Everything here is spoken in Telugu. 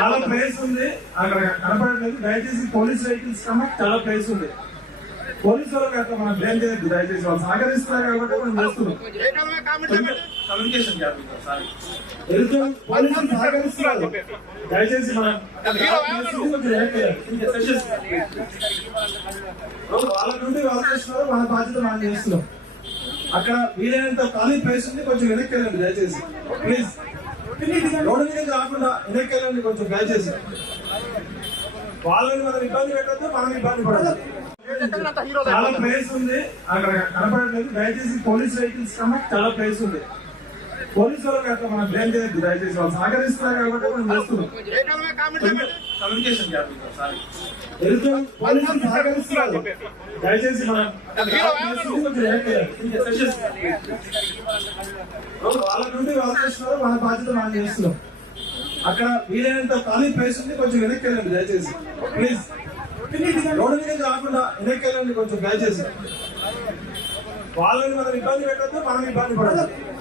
చాలా ప్లేస్ ఉంది అక్కడ కనపడలేదు. దయచేసి పోలీస్ వెహికల్స్ కన్నా చాలా ప్లేస్ ఉంది. పోలీసు వాళ్ళకి అట్లా మనం బ్లేమ్ చేయొద్దు. దయచేసి వాళ్ళు సహకరిస్తున్నారు కాబట్టి మనం చేస్తున్నాం. కమ్యూనికేషన్ పోలీసులు సహకరిస్తున్నారు. దయచేసి మనం వాళ్ళ నుండి వాళ్ళు చేస్తున్నారు, మన బాధ్యత మనం చేస్తున్నాం. అక్కడ వీలైనంత ఖాళీ ప్లేస్ ఉంది, కొంచెం వెనక్కి వెళ్ళండి దయచేసి ప్లీజ్. రోడ్డు మీద రాకుండా వెనక్కి వెళ్ళండి కొంచెం దయచేసి. వాళ్ళని మనం ఇబ్బంది పెట్టద్దు, మనం ఇబ్బంది పడదు. చాలా ప్లేస్ ఉంది అక్కడ కనపడలేదు. దయచేసి పోలీస్ వెహికల్స్ కన్నా చాలా ప్లేస్ ఉంది. పోలీసు వాళ్ళకి అట్లా మనం బ్లేమ్ చేయొద్దు. దయచేసి వాళ్ళు సహకరిస్తున్నారు కాబట్టి మనం చేస్తున్నాం. కమ్యూనికేషన్ పోలీసులు సహకరిస్తున్నారు. దయచేసి మనం వాళ్ళ నుండి వాళ్ళు చేస్తున్నారు, మన బాధ్యత మనం చేస్తున్నాం. అక్కడ వీలైనంత ఖాళీ ప్లేస్ ఉంది, కొంచెం వెనక్కి వెళ్ళండి దయచేసి ప్లీజ్. రోడ్డు మీద రాకుండా వెనక్కి వెళ్ళండి కొంచెం దయచేసి. వాళ్ళని మనం ఇబ్బంది పెట్టద్దు, మనం ఇబ్బంది పడదు.